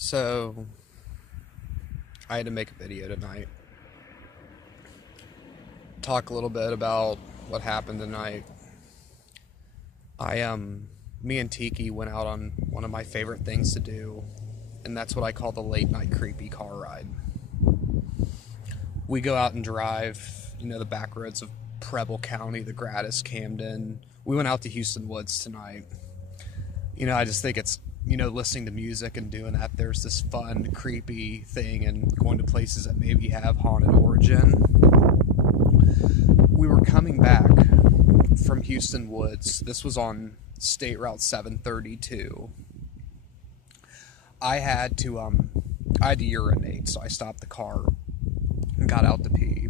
So, I had to make a video tonight. Talk a little bit about what happened tonight. Me and Tiki went out on one of my favorite things to do, and that's what I call the late night creepy car ride. We go out and drive, the back roads of Preble County, the Gratis, Camden. We went out to Houston Woods tonight. I just think it's, listening to music and doing that, there's this fun, creepy thing, and going to places that maybe have haunted origin. We were coming back from Houston Woods. This was on State Route 732. I had to urinate, so I stopped the car and got out to pee.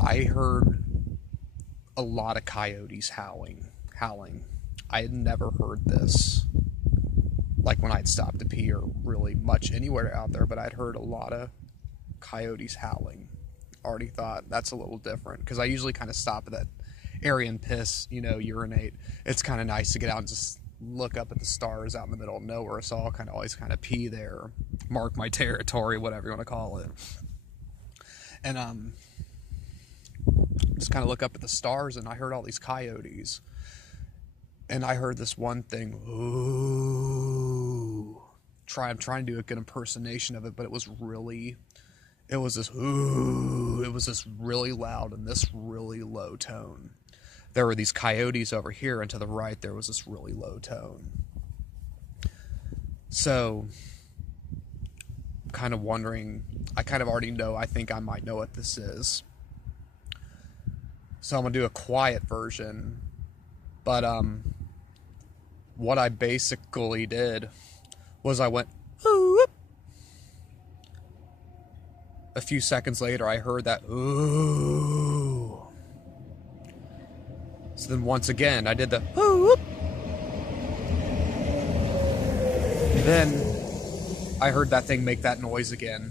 I heard a lot of coyotes howling. I had never heard this, like when I'd stopped to pee or really much anywhere out there, but I'd heard a lot of coyotes howling. Already thought that's a little different, because I usually kind of stop at that area and piss, urinate. It's kind of nice to get out and just look up at the stars out in the middle of nowhere, so I'll always pee there, mark my territory, whatever you want to call it. And just kind of look up at the stars, and I heard all these coyotes. And I heard this one thing, ooh. I'm trying to do a good impersonation of it, but it was this ooh. It was this really loud and this really low tone. There were these coyotes over here, and to the right there was this really low tone. So, I'm kind of wondering, I kind of already know, I think I might know what this is. So I'm going to do a quiet version. But what I basically did was I went, ooh. A few seconds later, I heard that, ooh. So then once again, I did the, ooh. Then I heard that thing make that noise again.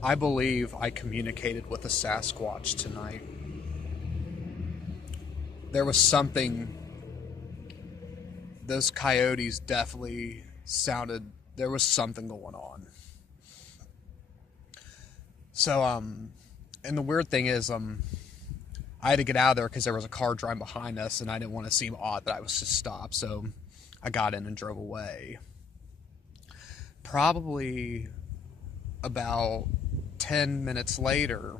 I believe I communicated with a Sasquatch tonight. There was something, those coyotes definitely sounded, there was something going on. So, and the weird thing is, I had to get out of there because there was a car driving behind us, and I didn't want to seem odd that I was just stopped, so I got in and drove away. Probably about 10 minutes later,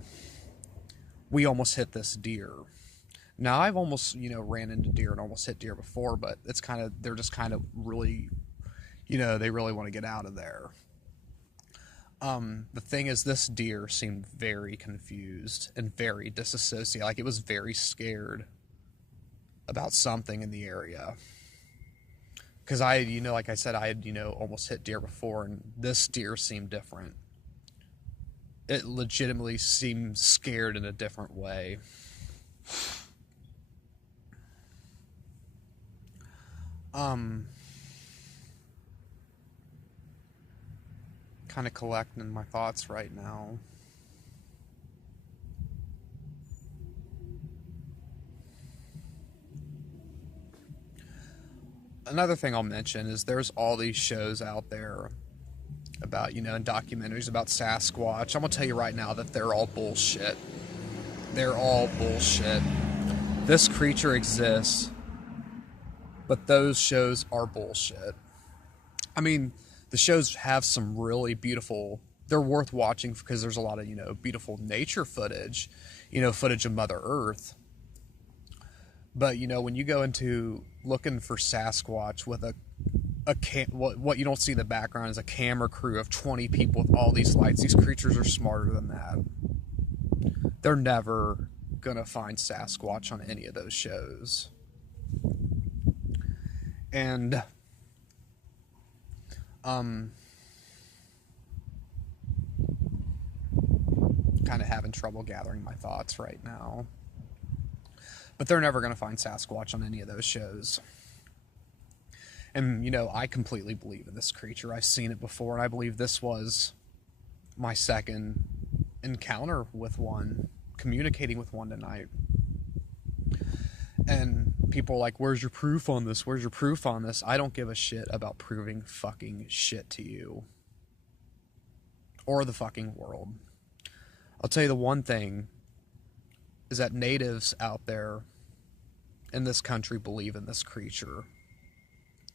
we almost hit this deer. Now, I've almost, ran into deer and almost hit deer before, but they're just really, they really want to get out of there. The thing is, this deer seemed very confused and very disassociated, like it was very scared about something in the area. Because like I said, I had, almost hit deer before, and this deer seemed different. It legitimately seemed scared in a different way. Kind of collecting my thoughts right now. Another thing I'll mention is there's all these shows out there about, and documentaries about Sasquatch. I'm going to tell you right now that they're all bullshit. They're all bullshit. This creature exists, but those shows are bullshit. I mean, the shows have some really beautiful, they're worth watching because there's a lot of, beautiful nature footage, footage of Mother Earth. But, when you go into looking for Sasquatch with what you don't see in the background is a camera crew of 20 people with all these lights. These creatures are smarter than that. They're never gonna find Sasquatch on any of those shows. And kind of having trouble gathering my thoughts right now. But they're never going to find Sasquatch on any of those shows. And, I completely believe in this creature. I've seen it before, and I believe this was my second encounter with one, communicating with one tonight. And people are like, where's your proof on this? Where's your proof on this? I don't give a shit about proving fucking shit to you. Or the fucking world. I'll tell you the one thing is that natives out there in this country believe in this creature.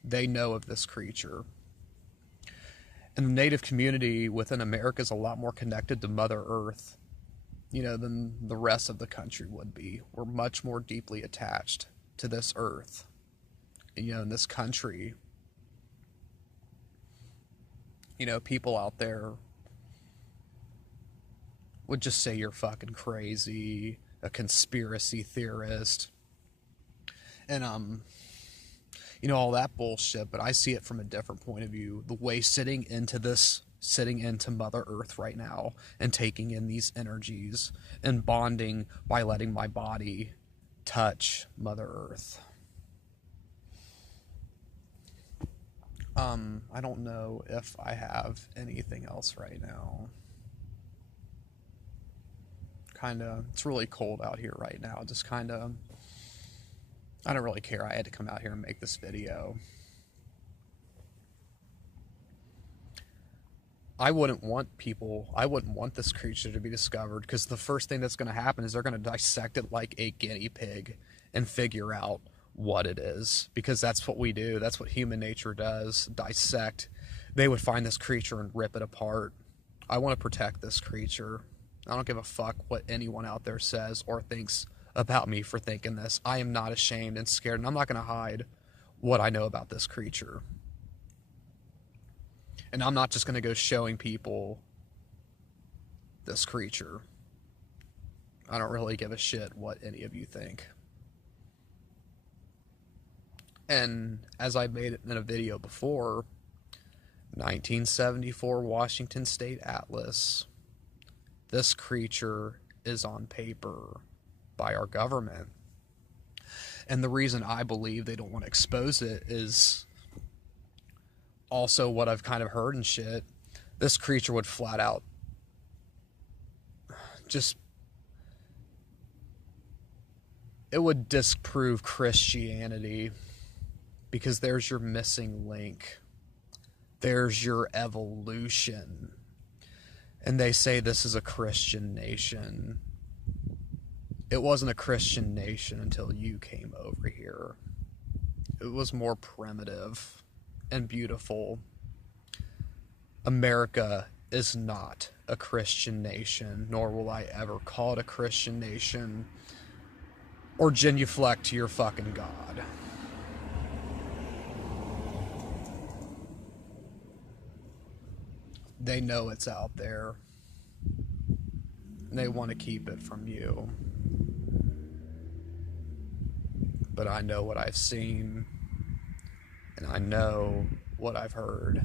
They know of this creature. And the native community within America is a lot more connected to Mother Earth, than the rest of the country would be. We're much more deeply attached to this earth. In this country, people out there would just say you're fucking crazy, a conspiracy theorist, and all that bullshit. But I see it from a different point of view. The way sitting into Mother Earth right now and taking in these energies and bonding by letting my body touch Mother Earth. I don't know if I have anything else right now. It's really cold out here right now. I don't really care. I had to come out here and make this video. I wouldn't want this creature to be discovered, because the first thing that's going to happen is they're going to dissect it like a guinea pig and figure out what it is, because that's what we do. That's what human nature does, dissect. They would find this creature and rip it apart. I want to protect this creature. I don't give a fuck what anyone out there says or thinks about me for thinking this. I am not ashamed and scared, and I'm not going to hide what I know about this creature. And I'm not just going to go showing people this creature. I don't really give a shit what any of you think. And as I made it in a video before, 1974 Washington State Atlas. This creature is on paper by our government. And the reason I believe they don't want to expose it is also what I've kind of heard and shit. This creature would flat out it would disprove Christianity, because there's your missing link. There's your evolution. And they say this is a Christian nation. It wasn't a Christian nation until you came over here. It was more primitive and beautiful. America is not a Christian nation, nor will I ever call it a Christian nation or genuflect to your fucking God. They know it's out there. And they want to keep it from you. But I know what I've seen. And I know what I've heard.